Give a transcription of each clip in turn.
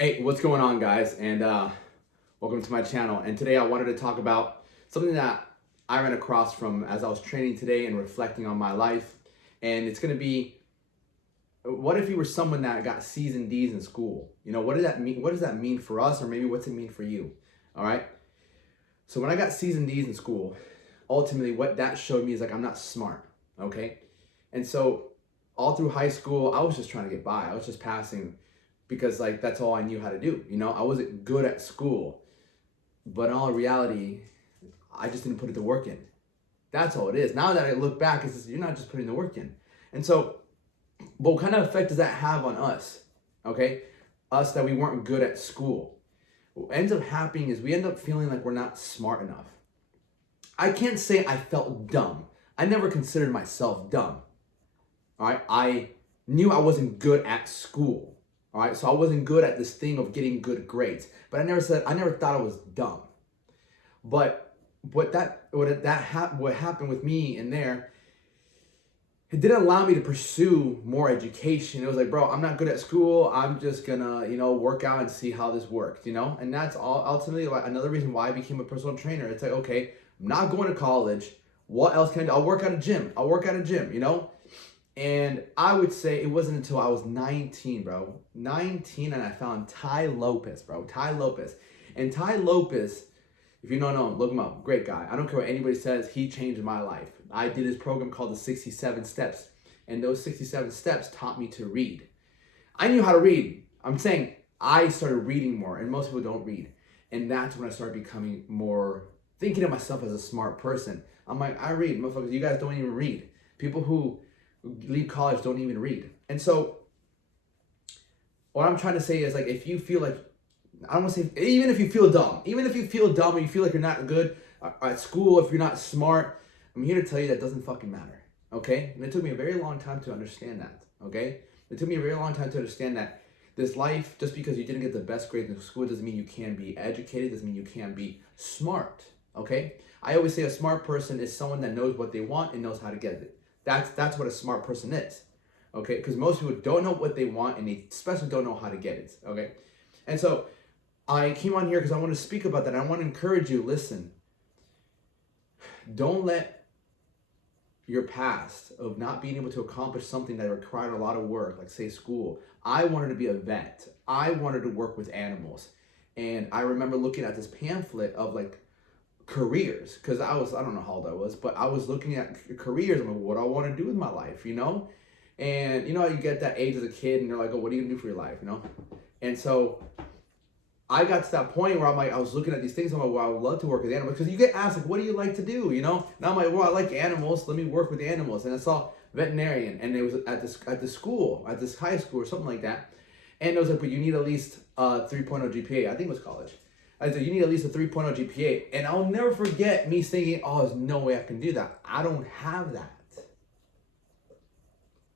Hey, what's going on, guys? And welcome to my channel. And today I wanted to talk about something that I ran across from as I was training today and reflecting on my life. And it's going to be, what if you were someone that got C's and D's in school? You know, what did that mean? What does that mean for us, or maybe what's it mean for you? All right. So when I got C's and D's in school, ultimately what that showed me is like I'm not smart. Okay. And so all through high school, I was just trying to get by. I was just passing because like that's all I knew how to do. You know, I wasn't good at school, but in all reality, I just didn't put the work in. That's all it is. Now that I look back, it's just, you're not just putting the work in. And so, but what kind of effect does that have on us? Okay, us that we weren't good at school. What ends up happening is we end up feeling like we're not smart enough. I can't say I felt dumb. I never considered myself dumb. All right, I knew I wasn't good at school. All right, so I wasn't good at this thing of getting good grades, but I never thought I was dumb. But what happened with me in there, it didn't allow me to pursue more education. It was like, bro, I'm not good at school. I'm just gonna, work out and see how this works, And that's all ultimately another reason why I became a personal trainer. It's like, okay, I'm not going to college. What else can I do? I'll work at a gym. And I would say it wasn't until I was 19, bro. 19, and I found Tai Lopez, bro. Tai Lopez. And Tai Lopez, if you don't know him, look him up. Great guy. I don't care what anybody says. He changed my life. I did his program called the 67 Steps. And those 67 steps taught me to read. I knew how to read. I'm saying I started reading more, and most people don't read. And that's when I started becoming more, thinking of myself as a smart person. I'm like, I read. Motherfuckers, you guys don't even read. People who leave college don't even read. And so what I'm trying to say is, like, if you feel like, I don't want to say, even if you feel dumb or you feel like you're not good at school, if you're not smart, I'm here to tell you that doesn't fucking matter. Okay? And it took me a very long time to understand that. Okay? It took me a very long time to understand that this life, just because you didn't get the best grades in school, doesn't mean you can be educated, doesn't mean you can be smart. Okay? I always say a smart person is someone that knows what they want and knows how to get it. That's what a smart person is. Okay? Because most people don't know what they want, and they especially don't know how to get it. Okay? And so I came on here because I want to speak about that. I want to encourage you, listen, don't let your past of not being able to accomplish something that required a lot of work, like say school. I wanted to be a vet. I wanted to work with animals. And I remember looking at this pamphlet of like careers, because I don't know how old I was, but I was looking at careers. I'm like, what do I want to do with my life, And you get that age as a kid and you're like, oh, what are you gonna do for your life, And so I got to that point where I'm like, I was looking at these things. I'm like, well, I would love to work with animals, because you get asked like, what do you like to do? Now I'm like, well, I like animals. Let me work with animals. And I saw veterinarian, and it was at this high school or something like that. And it was like, but you need at least 3.0 GPA. I think it was college. I said, you need at least a 3.0 GPA. And I'll never forget me thinking, oh, there's no way I can do that. I don't have that.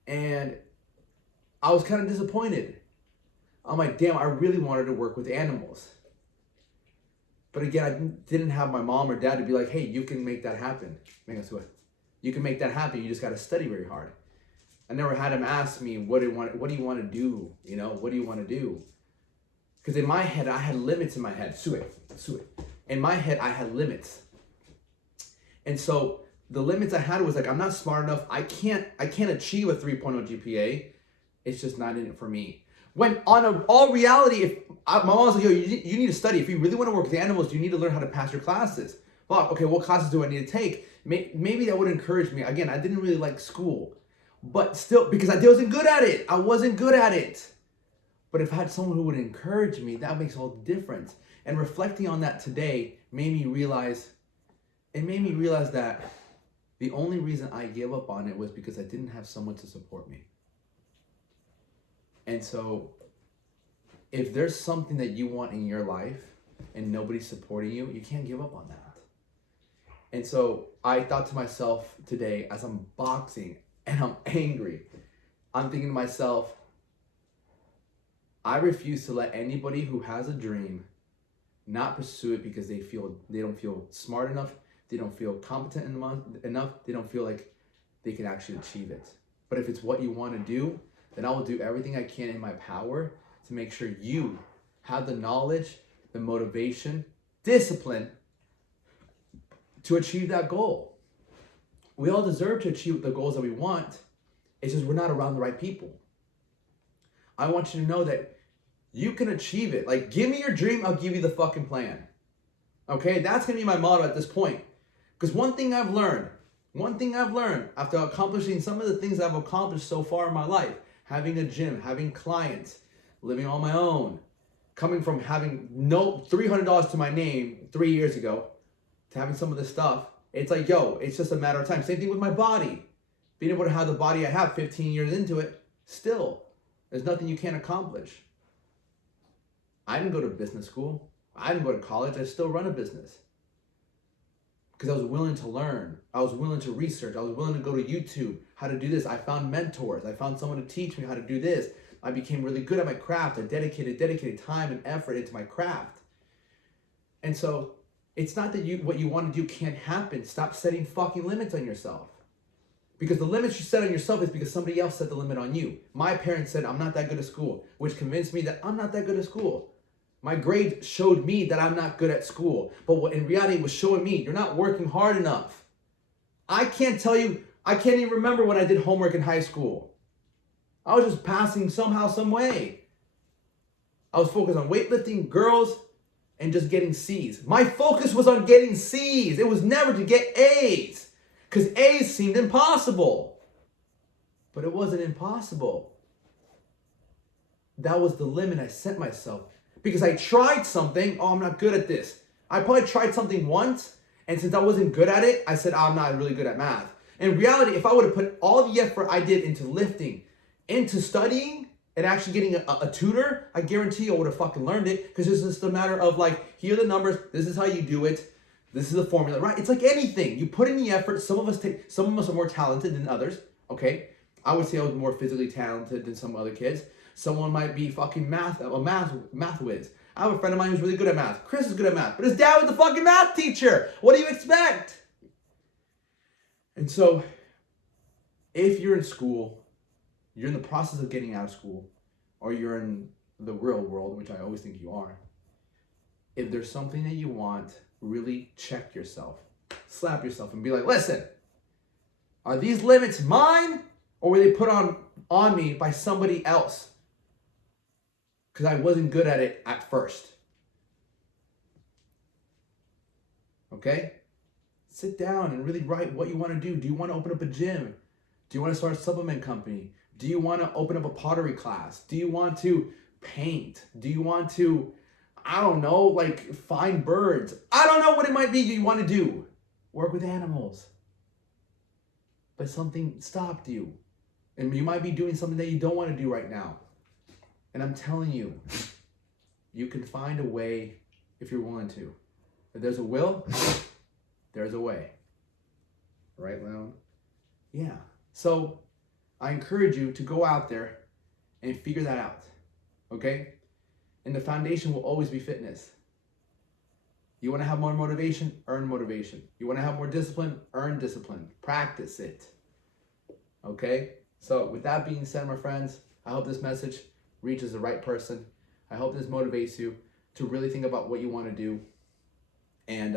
And I was kind of disappointed. I'm like, damn, I really wanted to work with animals. But again, I didn't have my mom or dad to be like, hey, you can make that happen. You can make that happen. You just got to study very hard. I never had him ask me, what do you want to do? What do you want to do? Because in my head, I had limits in my head. Sue it. In my head, I had limits. And so the limits I had was like, I'm not smart enough. I can't achieve a 3.0 GPA. It's just not in it for me. When all reality, if my mom was like, yo, you need to study. If you really want to work with animals, you need to learn how to pass your classes. Well, okay, what classes do I need to take? Maybe that would encourage me. Again, I didn't really like school, but still, because I wasn't good at it. I wasn't good at it. But if I had someone who would encourage me, that makes all the difference. And reflecting on that today made me realize that the only reason I gave up on it was because I didn't have someone to support me. And so if there's something that you want in your life and nobody's supporting you, you can't give up on that. And so I thought to myself today, as I'm boxing and I'm angry, I'm thinking to myself, I refuse to let anybody who has a dream not pursue it because they don't feel smart enough, they don't feel competent enough, they don't feel like they can actually achieve it. But if it's what you want to do, then I will do everything I can in my power to make sure you have the knowledge, the motivation, discipline to achieve that goal. We all deserve to achieve the goals that we want. It's just we're not around the right people. I want you to know that you can achieve it. Like, give me your dream, I'll give you the fucking plan. Okay? That's going to be my motto at this point. Because one thing I've learned after accomplishing some of the things I've accomplished so far in my life, having a gym, having clients, living on my own, coming from having no $300 to my name 3 years ago to having some of this stuff, it's like, yo, it's just a matter of time. Same thing with my body. Being able to have the body I have 15 years into it, still, there's nothing you can't accomplish. I didn't go to business school. I didn't go to college. I still run a business. Because I was willing to learn. I was willing to research. I was willing to go to YouTube, how to do this. I found mentors. I found someone to teach me how to do this. I became really good at my craft. I dedicated time and effort into my craft. And so it's not that what you want to do can't happen. Stop setting fucking limits on yourself. Because the limits you set on yourself is because somebody else set the limit on you. My parents said I'm not that good at school, which convinced me that I'm not that good at school. My grades showed me that I'm not good at school. But what in reality was showing me, you're not working hard enough. I can't even remember when I did homework in high school. I was just passing somehow, some way. I was focused on weightlifting, girls, and just getting C's. My focus was on getting C's. It was never to get A's. Because A's seemed impossible. But it wasn't impossible. That was the limit I set myself. Because I tried something, I'm not good at this. I probably tried something once, and since I wasn't good at it, I said, I'm not really good at math. In reality, if I would have put all the effort I did into lifting, into studying, and actually getting a tutor, I guarantee you I would have fucking learned it. Because it's just a matter of like, here are the numbers, this is how you do it, this is the formula, right? It's like anything. You put in the effort, some of us are more talented than others, okay? I would say I was more physically talented than some other kids. Someone might be fucking math whiz. I have a friend of mine who's really good at math. Chris is good at math, but his dad was the fucking math teacher. What do you expect? And so, if you're in school, you're in the process of getting out of school, or you're in the real world, which I always think you are, if there's something that you want, really check yourself. Slap yourself and be like, listen, are these limits mine, or were they put on me by somebody else? Because I wasn't good at it at first. Okay? Sit down and really write what you want to do. Do you want to open up a gym? Do you want to start a supplement company? Do you want to open up a pottery class? Do you want to paint? Do you want to, I don't know, like find birds? I don't know what it might be you want to do. Work with animals. But something stopped you. And you might be doing something that you don't want to do right now. And I'm telling you, you can find a way if you're willing to. If there's a will, there's a way. Right, Leon? Yeah. So I encourage you to go out there and figure that out. Okay? And the foundation will always be fitness. You want to have more motivation? Earn motivation. You want to have more discipline? Earn discipline. Practice it. Okay? So with that being said, my friends, I hope this message reaches the right person. I hope this motivates you to really think about what you want to do, and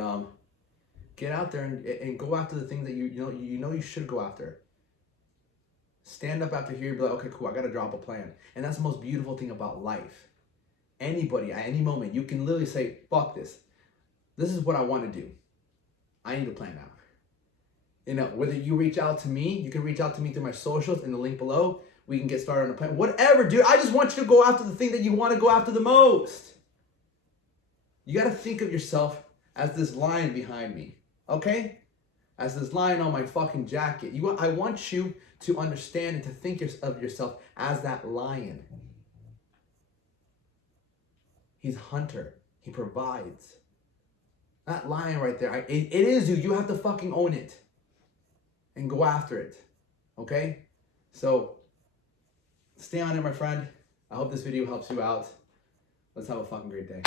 get out there and go after the things that you know you should go after. Stand up after here and be like, okay, cool, I got to drop a plan. And that's the most beautiful thing about life. Anybody, at any moment, you can literally say, fuck this. This is what I want to do. I need a plan now. You know, whether you reach out to me, you can reach out to me through my socials in the link below. We can get started on a plan. Whatever, dude. I just want you to go after the thing that you want to go after the most. You got to think of yourself as this lion behind me, okay? As this lion on my fucking jacket. I want you to understand and to think of yourself as that lion. He's a hunter. He provides. That lion right there, it is you. You have to fucking own it and go after it, okay? So, stay on it, my friend. I hope this video helps you out. Let's have a fucking great day.